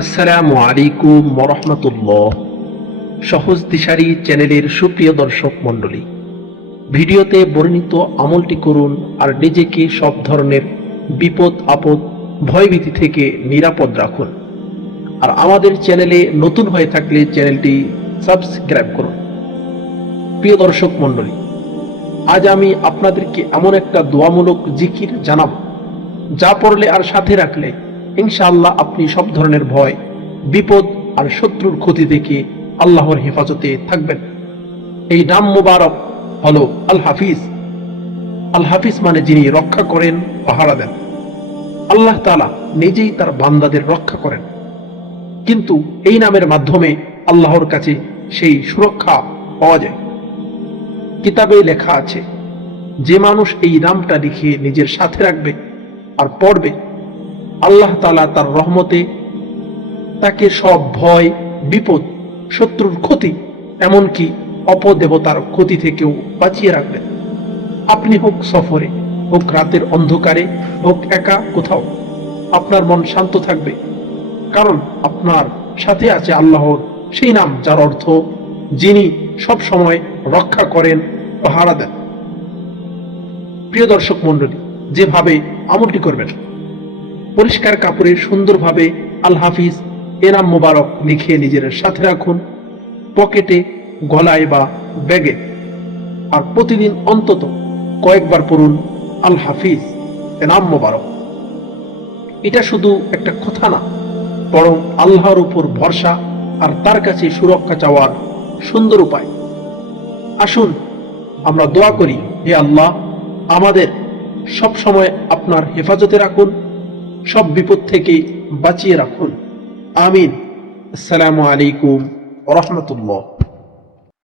আসসালামু আলাইকুম মরহমতুল্লাহ সহজ দিশারি চ্যানেলের সুপ্রিয় দর্শক মণ্ডলী, ভিডিওতে বর্ণিত আমলটি করুন আর নিজেকে সব ধরনের বিপদ, আপদ, ভয়ভীতি থেকে নিরাপদ রাখুন। আর আমাদের চ্যানেলে নতুন হয়ে থাকলে চ্যানেলটি সাবস্ক্রাইব করুন। প্রিয় দর্শক মণ্ডলী, আজ আমি আপনাদেরকে এমন একটা দোয়ামূলক জিকির জানাব, যা পড়লে আর সাথে রাখলে ইনশাআল্লাহ আপনি সব ধরনের ভয়, বিপদ আর শত্রুর ক্ষতি থেকে আল্লাহর হেফাজতে থাকবেন। এই নাম মুবারক হলো আল হাফিজ। আল হাফিজ মানে যিনি রক্ষা করেন পাহারা দেন। আল্লাহ তাআলা নিজেই তার বান্দাদের রক্ষা করেন। কিন্তু এই নামের মাধ্যমে আল্লাহর কাছে সেই সুরক্ষা পাওয়া যায়। কিতাবে লেখা আছে, যে মানুষ এই নামটা লিখে নিজের সাথে রাখবে আর পড়বে আল্লাহ তালা তার রহমতে তাকে সব ভয়, বিপদ, শত্রুর ক্ষতি, এমনকি অপদেবতার ক্ষতি থেকেও বাঁচিয়ে রাখবেন। আপনি হোক সফরে, হোক রাতের অন্ধকারে, হোক একা কোথাও, আপনার মন শান্ত থাকবে, কারণ আপনার সাথে আছে আল্লাহর সেই নাম, যার অর্থ যিনি সব সময় রক্ষা করেন, পাহারা দেন। প্রিয় দর্শক মণ্ডলী, যেভাবে আমলটি করবেন পরিষ্কার কাপড়ে সুন্দরভাবে আল হাফিজ এনাম মোবারক লিখে নিজের সাথে রাখুন, পকেটে গলায় বা ব্যাগে। আর প্রতিদিন অন্তত কয়েকবার পড়ুন আল হাফিজ এনাম মোবারক। এটা শুধু একটা কথা না, বরং আল্লাহর উপর ভরসা আর তার কাছে সুরক্ষা চাওয়ার সুন্দর উপায়। আসুন, আমরা দোয়া করি, হে আল্লাহ, আমাদের সব সময় আপনার হেফাজতে রাখুন সব বিপদ থেকে বাঁচিয়ে রাখুন। আমিন। আসসালামু আলাইকুম রহমতুল্লাহ।